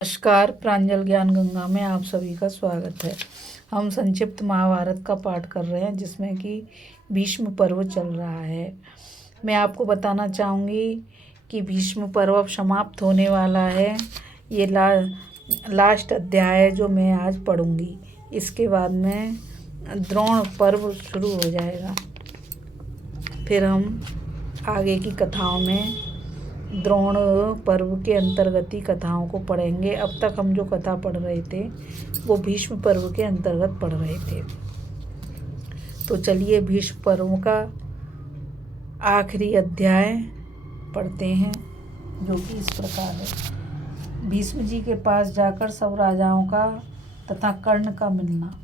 नमस्कार। प्रांजल ज्ञान गंगा में आप सभी का स्वागत है। हम संक्षिप्त महाभारत का पाठ कर रहे हैं जिसमें कि भीष्म पर्व चल रहा है। मैं आपको बताना चाहूँगी कि भीष्म पर्व अब समाप्त होने वाला है। ये लास्ट अध्याय है जो मैं आज पढ़ूँगी। इसके बाद में द्रोण पर्व शुरू हो जाएगा। फिर हम आगे की कथाओं में द्रोण पर्व के अंतर्गत ही कथाओं को पढ़ेंगे। अब तक हम जो कथा पढ़ रहे थे वो भीष्म पर्व के अंतर्गत पढ़ रहे थे। तो चलिए भीष्म पर्व का आखिरी अध्याय पढ़ते हैं जो कि इस प्रकार है। भीष्म जी के पास जाकर सब राजाओं का तथा कर्ण का मिलना।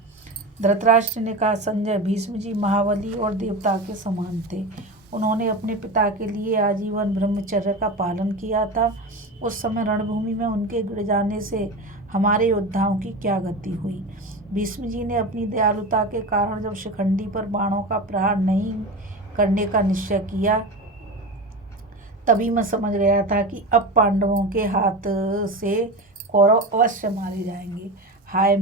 धृतराष्ट्र ने कहा, संजय, भीष्म जी महाबली और देवता के समान थे। उन्होंने अपने पिता के लिए आजीवन ब्रह्मचर्य का पालन किया था। उस समय रणभूमि में उनके गिर जाने से हमारे योद्धाओं की क्या गति हुई। भीष्म जी ने अपनी दयालुता के कारण जब शिखंडी पर बाणों का प्रहार नहीं करने का निश्चय किया, तभी मैं समझ गया था कि अब पांडवों के हाथ से कौरव अवश्य मारे जाएंगे। हाय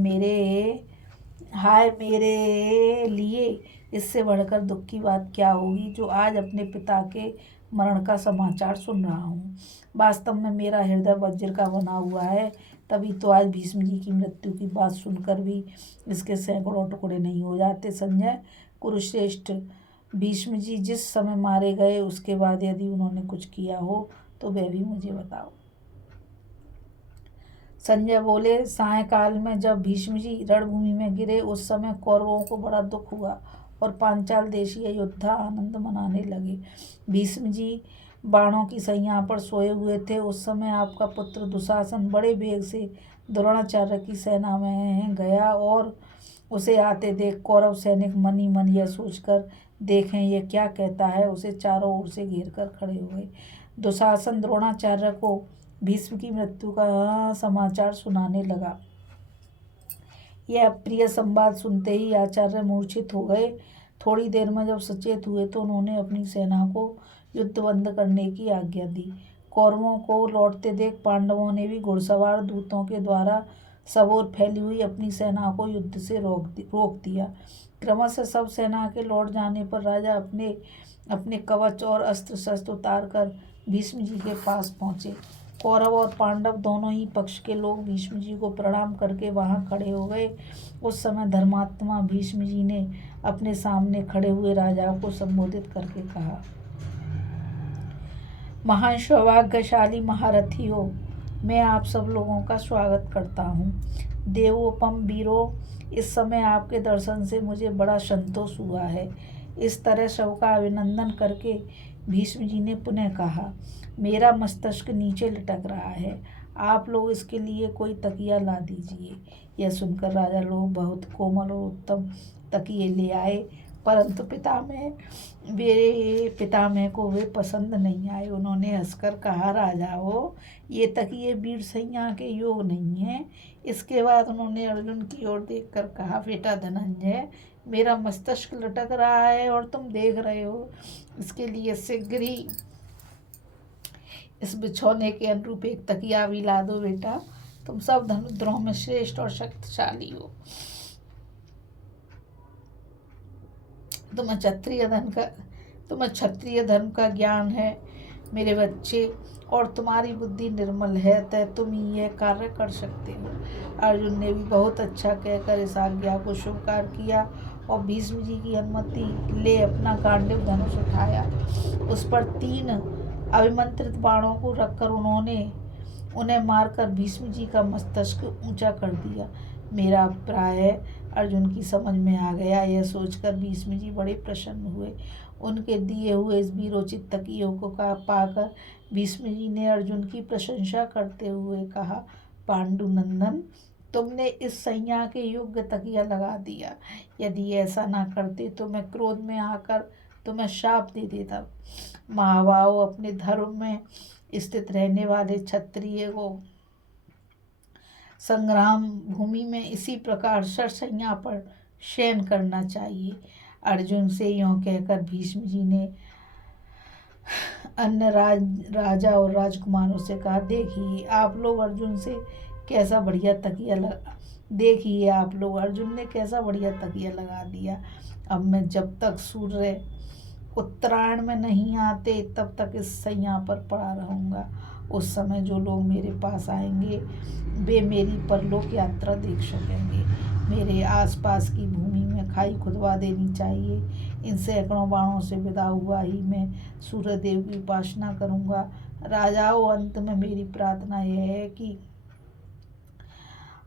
मेरे लिए इससे बढ़कर दुख की बात क्या होगी जो आज अपने पिता के मरण का समाचार सुन रहा हूँ। वास्तव में मेरा हृदय वज्र का बना हुआ है, तभी तो आज भीष्म जी की मृत्यु की बात सुनकर भी इसके सैकड़ों टुकड़े नहीं हो जाते। संजय, कुरुश्रेष्ठ, भीष्म जी जिस समय मारे गए उसके बाद यदि उन्होंने कुछ किया हो तो वह भी मुझे बताओ। संजय बोले, सायंकाल में जब भीष्म जी रणभूमि में गिरे उस समय कौरवों को बड़ा दुख हुआ और पांचाल देशीय योद्धा आनंद मनाने लगे। भीष्म जी बाणों की सैया पर सोए हुए थे। उस समय आपका पुत्र दुशासन बड़े वेग से द्रोणाचार्य की सेना में गया और उसे आते देख कौरव सैनिक मन ही मन यह सोचकर देखें ये क्या कहता है, उसे चारों ओर से घेर कर खड़े हुए। दुशासन द्रोणाचार्य को भीष्म की मृत्यु का समाचार सुनाने लगा। यह अप्रिय संवाद सुनते ही आचार्य मूर्छित हो गए। थोड़ी देर में जब सचेत हुए तो उन्होंने अपनी सेना को युद्ध बंद करने की आज्ञा दी। कौरवों को लौटते देख पांडवों ने भी घुड़सवार दूतों के द्वारा सब ओर फैली हुई अपनी सेना को युद्ध से रोक दिया। क्रमशः सब सेना के लौट जाने पर राजा अपने अपने कवच और अस्त्र शस्त्र उतार कर भीष्म जी के पास पहुँचे। कौरव और पांडव दोनों ही पक्ष के लोग भीष्म जी को प्रणाम करके वहां खड़े हो गए। उस समय धर्मात्मा भीष्म जी ने अपने सामने खड़े हुए राजा को संबोधित करके कहा, महान सौभाग्यशाली महारथी हो, मैं आप सब लोगों का स्वागत करता हूँ। देवोपम वीरों, इस समय आपके दर्शन से मुझे बड़ा संतोष हुआ है। इस तरह सबका अभिनंदन करके भीष्म जी ने पुनः कहा, मेरा मस्तिष्क नीचे लटक रहा है, आप लोग इसके लिए कोई तकिया ला दीजिए। यह सुनकर राजा लोग बहुत कोमल और उत्तम तकिए ले आए, परंतु मेरे पितामह को वे पसंद नहीं आए। उन्होंने हंसकर कहा, राजा हो, ये तकिए वीर सैया के योग नहीं है। इसके बाद उन्होंने अर्जुन की ओर देखकर कहा, बेटा धनंजय, मेरा मस्तिष्क लटक रहा है और तुम देख रहे हो, इसके लिए शीघ्र ही इस बिछौने के अनुरूप एक तकिया भी ला दो। बेटा, तुम सब धनुर्धरों में श्रेष्ठ और शक्तिशाली हो। तुम्हें क्षत्रिय धर्म का ज्ञान है मेरे बच्चे, और तुम्हारी बुद्धि निर्मल है, अतः तुम ही यह कार्य कर सकते हो। अर्जुन ने भी बहुत अच्छा कहकर इस आज्ञा को स्वीकार किया और भीष्म जी की अनुमति ले अपना गांडीव धनुष उठाया। उस पर 3 अभिमंत्रित बाणों को रखकर उन्हें मारकर भीष्म जी का मस्तिष्क ऊंचा कर दिया। मेरा अभिप्राय अर्जुन की समझ में आ गया। यह सोचकर भीष्म जी बड़े प्रसन्न हुए। उनके दिए हुए इस वीरोचित तकियों को पाकर भीष्म जी ने अर्जुन की प्रशंसा करते हुए कहा, पांडुनंदन, तुमने इस सैया के योग्य तकिया लगा दिया। यदि ऐसा ना करते तो मैं क्रोध में आकर तुम्हें शाप दे देता। महाभाव, अपने धर्म में स्थित रहने वाले क्षत्रिय को संग्राम भूमि में इसी प्रकार शरशैया पर शयन करना चाहिए। अर्जुन से यों कहकर भीष्म जी ने अन्य राजा और राजकुमारों से कहा, देखिए, आप लोग अर्जुन से कैसा बढ़िया तकिया लगा, देखिए आप लोग, अर्जुन ने कैसा बढ़िया तकिया लगा दिया। अब मैं जब तक सूर्य उत्तरायण में नहीं आते तब तक इस सैया पर पड़ा रहूँगा। उस समय जो लोग मेरे पास आएंगे वे मेरी परलोक यात्रा देख सकेंगे। मेरे आसपास की भूमि में खाई खुदवा देनी चाहिए। इन सैकड़ों बाणों से विदा हुआ ही मैं सूर्यदेव की उपासना करूँगा। राजाओं, अंत में मेरी प्रार्थना यह है कि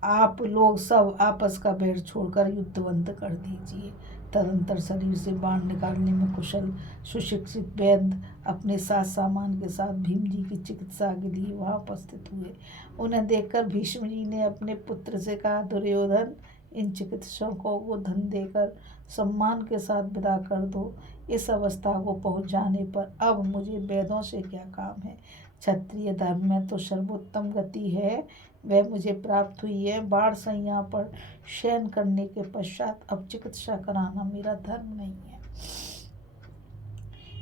आप लोग सब आपस का बैर छोड़कर युद्ध बंद कर दीजिए। तदंतर शरीर से बाण निकालने में कुशल सुशिक्षित वैद्य अपने साथ सामान के साथ भीम जी की चिकित्सा के लिए वहां उपस्थित हुए। उन्हें देखकर भीष्म जी ने अपने पुत्र से कहा, दुर्योधन, इन चिकित्सकों को धन देकर सम्मान के साथ विदा कर दो। इस अवस्था को पहुंच जाने पर अब मुझे वेदों से क्या काम है। क्षत्रिय धर्म में तो सर्वोत्तम गति है, वह मुझे प्राप्त हुई है। बाढ़ सैया पर शयन करने के पश्चात अब चिकित्सा कराना मेरा धर्म नहीं है।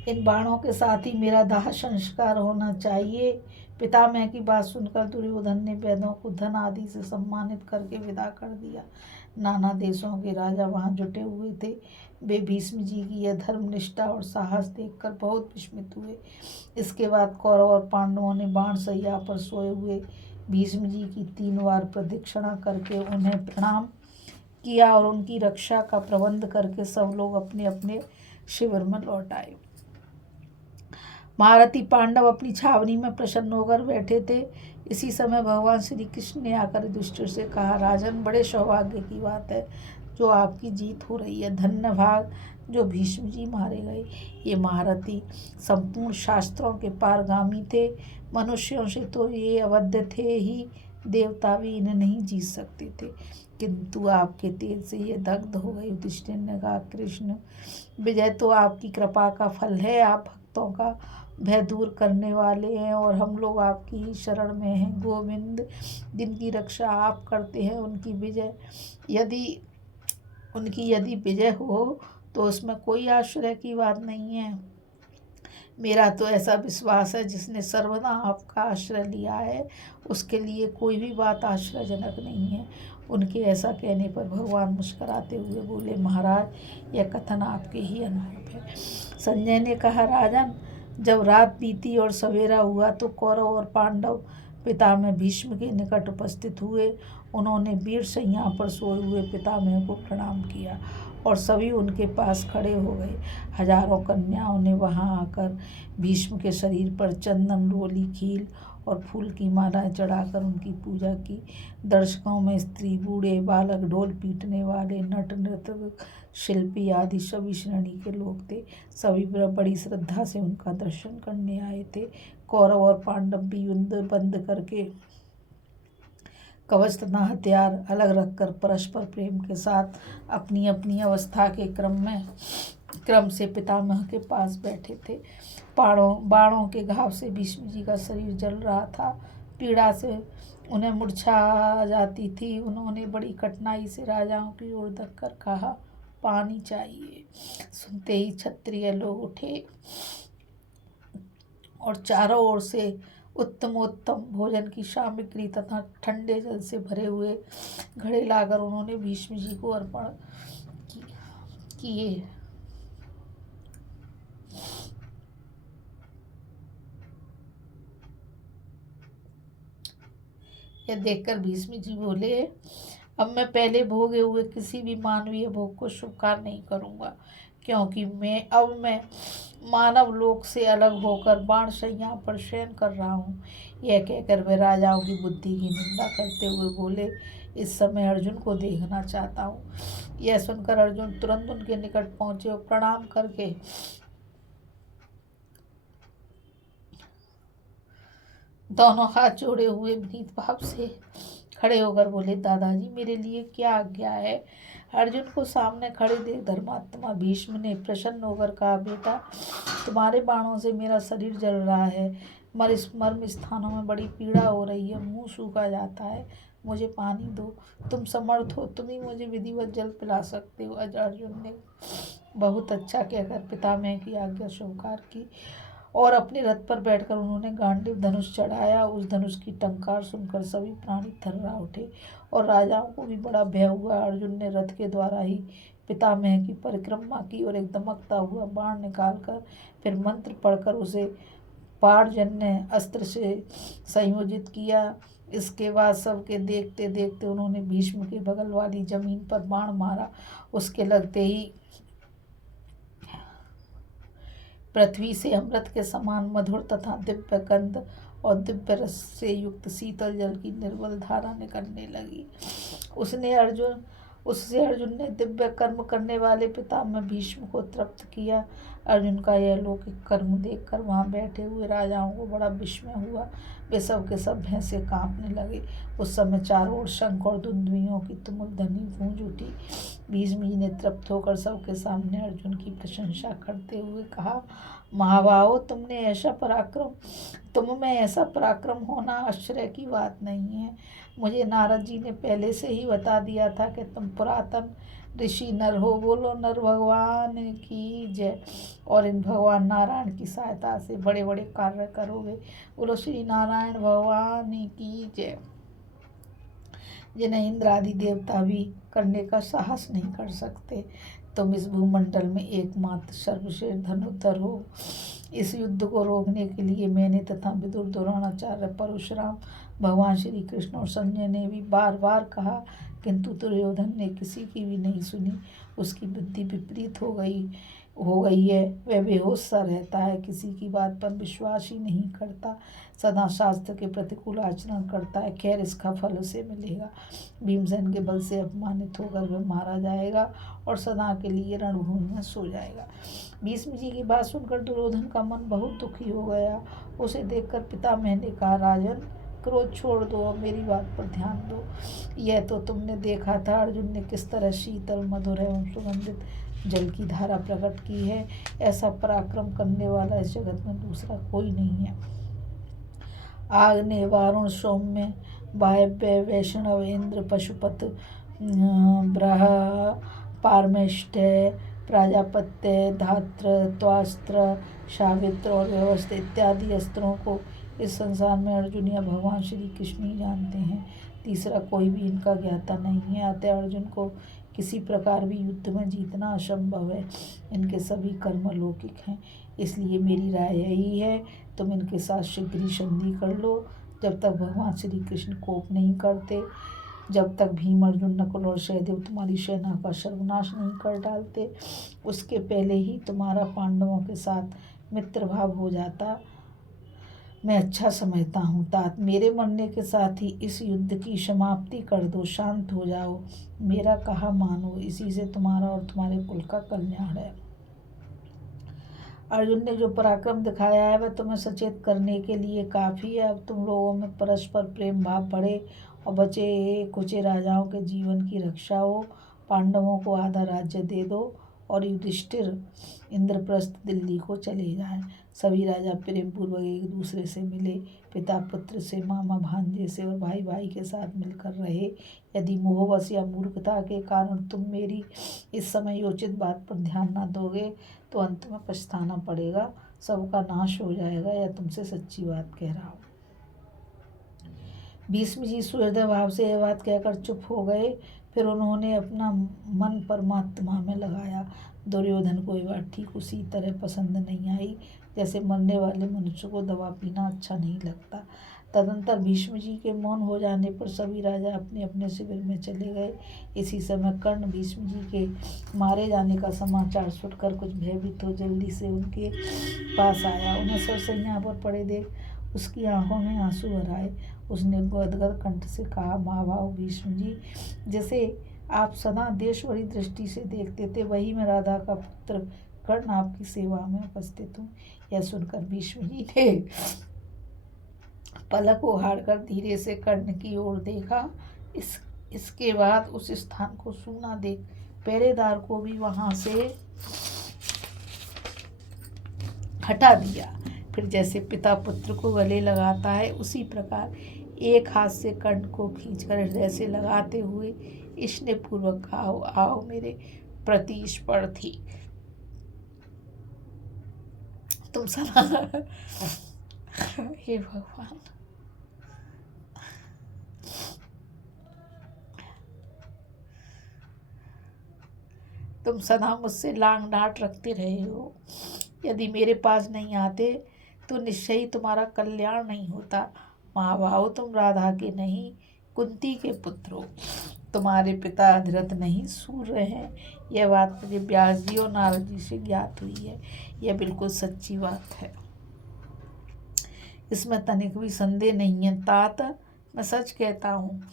इन बाणों के साथ ही मेरा दाह संस्कार होना चाहिए। पितामह की बात सुनकर दुर्योधन ने वेदों को धन आदि से सम्मानित करके विदा कर दिया। नाना देशों के राजा वहां जुटे हुए थे। वे भीष्म जी की यह धर्मनिष्ठा और साहस देखकर बहुत विस्मित हुए। इसके बाद कौरव और पांडवों ने बाण सैया पर सोए हुए भीष्म जी की 3 बार प्रदक्षिणा करके उन्हें प्रणाम किया और उनकी रक्षा का प्रबंध करके सब लोग अपने अपने शिविर में लौट आए। महारथी पांडव अपनी छावनी में प्रसन्न होकर बैठे थे। इसी समय भगवान श्री कृष्ण ने आकर युधिष्ठिर से कहा, राजन, बड़े सौभाग्य की बात है जो आपकी जीत हो रही है। धन्य भाग जो भीष्म जी मारे गए। ये महारथी संपूर्ण शास्त्रों के पारगामी थे। मनुष्यों से तो ये अवध्य थे ही, देवता भी इन्हें नहीं जीत सकते थे, किंतु आपके तेज से ये दग्ध हो गए। युधिष्ठिर ने कहा, कृष्ण, विजय तो आपकी कृपा का फल है। आप भक्तों का भय दूर करने वाले हैं और हम लोग आपकी ही शरण में हैं। गोविंद, जिनकी रक्षा आप करते हैं, उनकी यदि विजय हो तो उसमें कोई आश्चर्य की बात नहीं है। मेरा तो ऐसा विश्वास है, जिसने सर्वदा आपका आश्रय लिया है उसके लिए कोई भी बात आश्चर्यजनक नहीं है। उनके ऐसा कहने पर भगवान मुस्कुराते हुए बोले, महाराज, यह कथन आपके ही अनुरूप है। संजय ने कहा, राजन, जब रात बीती और सवेरा हुआ तो कौरव और पांडव पितामह भीष्म के निकट उपस्थित हुए। उन्होंने वीर सैया पर सोए हुए पितामह को प्रणाम किया और सभी उनके पास खड़े हो गए। हजारों कन्याओं ने वहां आकर भीष्म के शरीर पर चंदन, रोली, खील और फूल की मालाएं चढ़ाकर उनकी पूजा की। दर्शकों में स्त्री, बूढ़े, बालक, ढोल पीटने वाले, नट, नृत्य शिल्पी आदि सभी श्रेणी के लोग थे। सभी बड़ी श्रद्धा से उनका दर्शन करने आए थे। कौरव और पांडव भी युद्ध बंद करके कवच तथा हथियार अलग रखकर परस्पर प्रेम के साथ अपनी अपनी अवस्था के क्रम से पितामह के पास बैठे थे। बाणों के घाव से भीष्म जी का शरीर जल रहा था। पीड़ा से उन्हें मूर्छा आ जाती थी। उन्होंने बड़ी कठिनाई से राजाओं की ओर देखकर कहा, पानी चाहिए। सुनते ही क्षत्रिय लोग उठे और चारों ओर से उत्तमोत्तम भोजन की सामग्री तथा ठंडे जल से भरे हुए घड़े लाकर उन्होंने भीष्म जी को अर्पण किए। यह देखकर भीष्म जी बोले, अब मैं पहले भोगे हुए किसी भी मानवीय भोग को स्वीकार नहीं करूँगा, क्योंकि मैं मानव लोक से अलग होकर बाण सैया पर शयन कर रहा हूँ। यह कहकर वे राजाओं की बुद्धि की निंदा करते हुए बोले, इस समय अर्जुन को देखना चाहता हूँ। यह सुनकर अर्जुन तुरंत उनके निकट पहुँचे और प्रणाम करके दोनों हाथ जोड़े हुए विनीत भाव से खड़े होकर बोले, दादाजी, मेरे लिए क्या आज्ञा है। अर्जुन को सामने खड़े देख धर्मात्मा भीष्म ने प्रसन्न होकर कहा, बेटा, तुम्हारे बाणों से मेरा शरीर जल रहा है। मर्म स्थानों में बड़ी पीड़ा हो रही है, मुंह सूखा जाता है, मुझे पानी दो। तुम समर्थ हो, तुम ही मुझे विधिवत जल पिला सकते हो। अर्जुन ने बहुत अच्छा कहकर पितामह की आज्ञा स्वीकार की और अपने रथ पर बैठकर उन्होंने गांडीव धनुष चढ़ाया। उस धनुष की टंकार सुनकर सभी प्राणी थर्रा उठे और राजाओं को भी बड़ा भय हुआ। अर्जुन ने रथ के द्वारा ही पितामह की परिक्रमा की और एक दमकता हुआ बाण निकालकर फिर मंत्र पढ़कर उसे पाणजन्य अस्त्र से संयोजित किया। इसके बाद सबके देखते देखते उन्होंने भीष्म के बगल वाली जमीन पर बाण मारा। उसके लगते ही पृथ्वी से अमृत के समान मधुर तथा दिव्य गंध और दिव्य रस से युक्त शीतल जल की निर्मल धारा निकलने लगी। उससे अर्जुन ने दिव्य कर्म करने वाले पितामह भीष्म को तृप्त किया। अर्जुन का यह लौकिक कर्म देखकर वहां बैठे हुए राजाओं को बड़ा विस्मय हुआ। वे सब के सब भय से कांपने लगे। उस समय चारों ओर शंख और दुंदुभियों की तुमुल ध्वनि गूंज उठी। भीष्म जी ने तृप्त होकर सबके सामने अर्जुन की प्रशंसा करते हुए कहा, महाबाहो, तुम में ऐसा पराक्रम होना आश्चर्य की बात नहीं है। मुझे नारद जी ने पहले से ही बता दिया था कि तुम पुरातन ऋषि नर हो। बोलो नर भगवान की जय। और इन भगवान नारायण की सहायता से बड़े बड़े कार्य करोगे। बोलो श्री नारायण भगवान की जय, जिन्हें इंद्र आदि देवता भी करने का साहस नहीं कर सकते। तुम इस भूमंडल में एकमात्र सर्वश्रेष्ठ धनुर्धर हो। इस युद्ध को रोकने के लिए मैंने तथा विदुर, द्रोणाचार्य, परशुराम, भगवान श्री कृष्ण और संजय ने भी बार बार कहा, किंतु दुर्योधन ने किसी की भी नहीं सुनी। उसकी बुद्धि विपरीत हो गई है। वह बेहोश सा रहता है, किसी की बात पर विश्वास ही नहीं करता, सदा शास्त्र के प्रतिकूल आचरण करता है। खैर, इसका फल उसे मिलेगा। भीमसेन के बल से अपमानित होकर वह मारा जाएगा और सदा के लिए रणभूमि में सो जाएगा। भीष्म जी की बात सुनकर दुर्योधन का मन बहुत दुखी हो गया। उसे देखकर पितामह ने कहा, राजन, क्रोध छोड़ दो और मेरी बात पर ध्यान दो। यह तो तुमने देखा था अर्जुन ने किस तरह शीतल, मधुर एवं सुगंधित जल की धारा प्रकट की है। ऐसा पराक्रम करने वाला इस जगत में दूसरा कोई नहीं है। आग्नेय, वारुण, सौम्य, वायव्य, वैष्णव, इंद्र, पशुपत, ब्रह, पारमेष्ठ्य, प्राजापत्य, धात्र, त्वास्त्र, सावित्र और व्यवस्था इत्यादि अस्त्रों को इस संसार में अर्जुन या भगवान श्री कृष्ण ही जानते हैं। तीसरा कोई भी इनका ज्ञाता नहीं है। अतः अर्जुन को किसी प्रकार भी युद्ध में जीतना असंभव है। इनके सभी कर्म लौकिक हैं। इसलिए मेरी राय यही है, तुम इनके साथ शीघ्र ही संधि कर लो। जब तक भगवान श्री कृष्ण कोप नहीं करते, जब तक भीम, अर्जुन, नकुल और सहदेव तुम्हारी सेना का सर्वनाश नहीं कर डालते, उसके पहले ही तुम्हारा पांडवों के साथ मित्र भाव हो जाता, मैं अच्छा समझता हूँ। तात, मेरे मरने के साथ ही इस युद्ध की समाप्ति कर दो। शांत हो जाओ, मेरा कहा मानो। इसी से तुम्हारा और तुम्हारे कुल का कल्याण है। अर्जुन ने जो पराक्रम दिखाया है वह तुम्हें सचेत करने के लिए काफ़ी है। अब तुम लोगों में परस्पर प्रेम भाव बढ़े और बचे कुचे राजाओं के जीवन की रक्षा हो। पांडवों को आधा राज्य दे दो और युधिष्ठिर इंद्रप्रस्थ दिल्ली को चले जाएं। सभी राजा प्रेम पूर्वक एक दूसरे से मिले, पिता पुत्र से, मामा भांजे से और भाई भाई के साथ मिलकर रहे। यदि मोहवश या मूर्खता के कारण तुम मेरी इस समय योचित बात पर ध्यान न दोगे तो अंत में पछताना पड़ेगा। सबका नाश हो जाएगा। या तुमसे सच्ची बात कह रहा हूँ। भीष्म जी सुहृदय भाव से यह बात कहकर चुप हो गए। फिर उन्होंने अपना मन परमात्मा में लगाया। दुर्योधन को यह बात ठीक उसी तरह पसंद नहीं आई जैसे मरने वाले मनुष्य को दवा पीना अच्छा नहीं लगता। तदंतर भीष्म जी के मौन हो जाने पर सभी राजा अपने अपने शिविर में चले गए। इसी समय कर्ण भीष्म जी के मारे जाने का समाचार सुनकर कुछ भयभीत हो जल्दी से उनके पास आया। उन्हें सरसैया पर पड़े देख उसकी आंखों में आंसू भर आए। उसने गदगद कंठ से कहा, महाभाव भीष्म जी, जैसे आप सदा देशवरी दृष्टि से देखते थे, वही मैं राधा का पुत्र कर्ण आपकी सेवा में उपस्थित हूँ। यह सुनकर भीष्म जी ने पलक उघाड़कर धीरे से कर्ण की ओर देखा। इसके बाद उस स्थान को सूना देख पहरेदार को भी वहां से हटा दिया। फिर जैसे पिता पुत्र को गले लगाता है, उसी प्रकार एक हाथ से कर्ण को खींचकर हृदय से लगाते हुए इसने पूर्वक कहा, आओ मेरे प्रतिस्पर्धी। तुम सदा हे भगवान, तुम सदा मुझसे लांग डांट रखते रहे हो। यदि मेरे पास नहीं आते तो निश्चय ही तुम्हारा कल्याण नहीं होता। महाभाव, तुम राधा के नहीं कुंती के पुत्र हो। तुम्हारे पिता अधिरथ नहीं सूर्य हैं। यह बात मुझे व्यास जी और नारद जी से ज्ञात हुई है। यह बिल्कुल सच्ची बात है, इसमें तनिक भी संदेह नहीं है। तात, मैं सच कहता हूँ,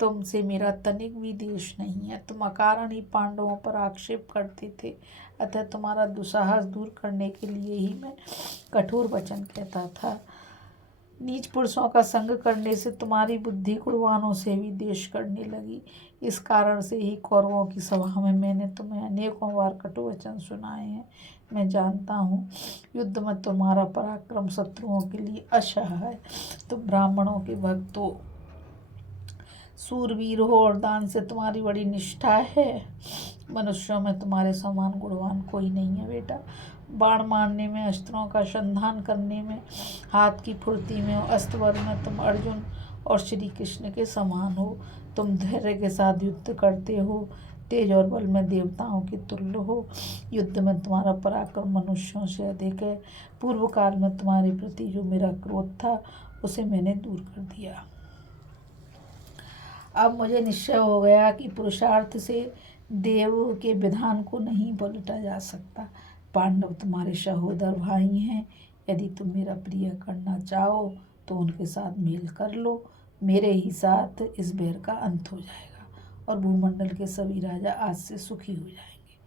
तुमसे मेरा तनिक भी द्वेष नहीं है। तुम अकारण ही पांडवों पर आक्षेप करते थे, अतः तुम्हारा दुस्साहस दूर करने के लिए ही मैं कठोर वचन कहता था। नीच पुरुषों का संग करने से तुम्हारी बुद्धि गुणवानों से भी द्वेष करने लगी। इस कारण से ही कौरवों की सभा में मैंने तुम्हें अनेकों बार कटु वचन सुनाए हैं। मैं जानता हूँ युद्ध में तुम्हारा पराक्रम शत्रुओं के लिए असह्य है। तुम ब्राह्मणों के भक्त हो, सूरवीर हो और दान से तुम्हारी बड़ी निष्ठा है। मनुष्यों में तुम्हारे समान गुणवान कोई नहीं है बेटा। बाण मारने में, अस्त्रों का संधान करने में, हाथ की फुर्ती में और अस्त्र बल में तुम अर्जुन और श्री कृष्ण के समान हो। तुम धैर्य के साथ युद्ध करते हो, तेज और बल में देवताओं के तुल्य हो। युद्ध में तुम्हारा पराक्रम मनुष्यों से अधिक है। पूर्व काल में तुम्हारे प्रति जो मेरा क्रोध था उसे मैंने दूर कर दिया। अब मुझे निश्चय हो गया कि पुरुषार्थ से देव के विधान को नहीं पलटा जा सकता। पांडव तुम्हारे सहोदर भाई हैं। यदि तुम मेरा प्रिय करना चाहो तो उनके साथ मेल कर लो। मेरे ही साथ इस बैर का अंत हो जाएगा और भूमंडल के सभी राजा आज से सुखी हो जाएंगे।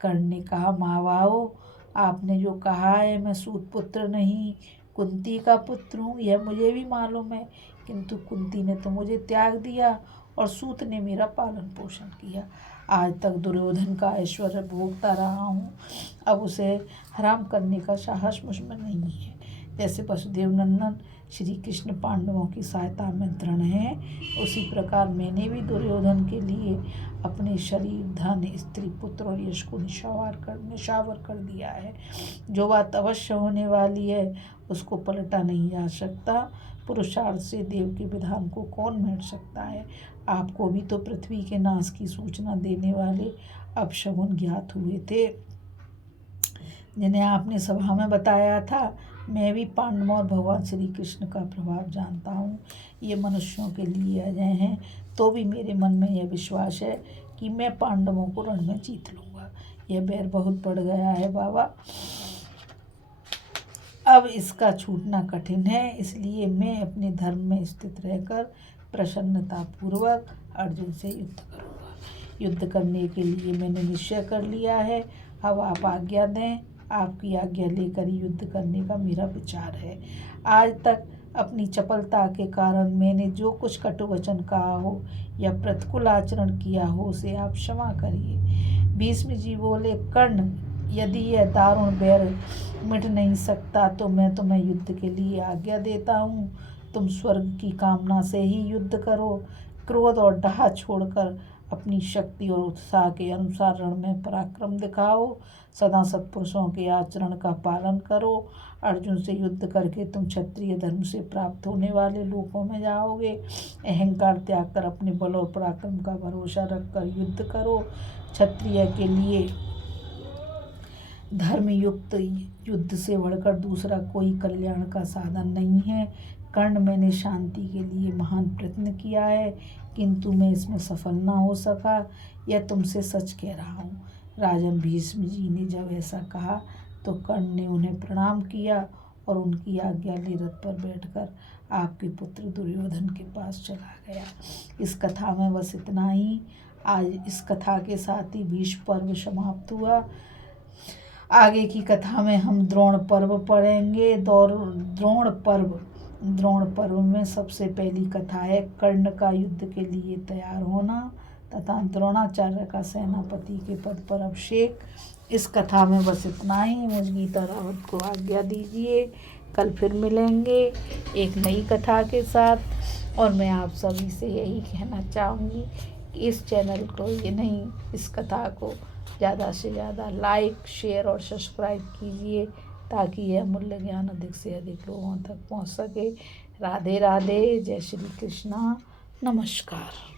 कर्ण ने कहा, महाभाव, आपने जो कहा है मैं सूत पुत्र नहीं कुंती का पुत्र हूँ, यह मुझे भी मालूम है, किंतु कुंती ने तो मुझे त्याग दिया और सूत ने मेरा पालन पोषण किया। आज तक दुर्योधन का ऐश्वर्य भोगता रहा हूँ, अब उसे हराम करने का साहस मुझ में नहीं है। जैसे वसुदेव नंदन श्री कृष्ण पांडवों की सहायता में दृढ़ है, उसी प्रकार मैंने भी दुर्योधन के लिए अपने शरीर, धन, स्त्री, पुत्र और यश को निशावर कर दिया है। जो बात अवश्य होने वाली है उसको पलटा नहीं जा सकता। पुरुषार्थ से देव के विधान को कौन मेट सकता है। आपको भी तो पृथ्वी के नाश की सूचना देने वाले अपशकुन ज्ञात हुए थे, जिन्हें आपने सभा में बताया था। मैं भी पांडवों और भगवान श्री कृष्ण का प्रभाव जानता हूँ। ये मनुष्यों के लिए अजय हैं, तो भी मेरे मन में यह विश्वास है कि मैं पांडवों को रण में जीत लूँगा। यह बैर बहुत बढ़ गया है बाबा, अब इसका छूटना कठिन है। इसलिए मैं अपने धर्म में स्थित रहकर प्रसन्नतापूर्वक अर्जुन से युद्ध करूँगा। युद्ध करने के लिए मैंने निश्चय कर लिया है। अब आप आज्ञा दें। आपकी आज्ञा लेकर ही युद्ध करने का मेरा विचार है। आज तक अपनी चपलता के कारण मैंने जो कुछ कटु वचन कहा हो या प्रतिकूल आचरण किया हो उसे आप क्षमा करिए। भीष्म जी बोले, कर्ण, यदि यह दारुण बैर मिट नहीं सकता तो मैं तुम्हें युद्ध के लिए आज्ञा देता हूँ। तुम स्वर्ग की कामना से ही युद्ध करो। क्रोध और डाह छोड़कर अपनी शक्ति और उत्साह के अनुसार रण में पराक्रम दिखाओ। सदा सत्पुरुषों के आचरण का पालन करो। अर्जुन से युद्ध करके तुम क्षत्रिय धर्म से प्राप्त होने वाले लोकों में जाओगे। अहंकार त्याग कर अपने बल और पराक्रम का भरोसा रखकर युद्ध करो। क्षत्रिय के लिए धर्मयुक्त युद्ध से बढ़कर दूसरा कोई कल्याण का साधन नहीं है। कर्ण, मैंने शांति के लिए महान प्रयत्न किया है, किंतु मैं इसमें सफल न हो सका। यह तुमसे सच कह रहा हूँ। राजन भीष्म जी ने जब ऐसा कहा तो कर्ण ने उन्हें प्रणाम किया और उनकी आज्ञा ले रथ पर बैठकर आपके पुत्र दुर्योधन के पास चला गया। इस कथा में बस इतना ही। आज इस कथा के साथ ही भीष्म पर्व समाप्त हुआ। आगे की कथा में हम द्रोण पर्व पढ़ेंगे। द्रोण पर्व में सबसे पहली कथा है कर्ण का युद्ध के लिए तैयार होना तथा द्रोणाचार्य का सेनापति के पद पर अभिषेक। इस कथा में बस इतना ही। मुझ गीता रावत को आज्ञा दीजिए। कल फिर मिलेंगे एक नई कथा के साथ। और मैं आप सभी से यही कहना चाहूँगी कि इस चैनल को ये नहीं, इस कथा को ज़्यादा से ज़्यादा लाइक, शेयर और सब्सक्राइब कीजिए ताकि यह अमूल्य ज्ञान अधिक से अधिक लोगों तक पहुंच सके। राधे राधे। जय श्री कृष्णा। नमस्कार।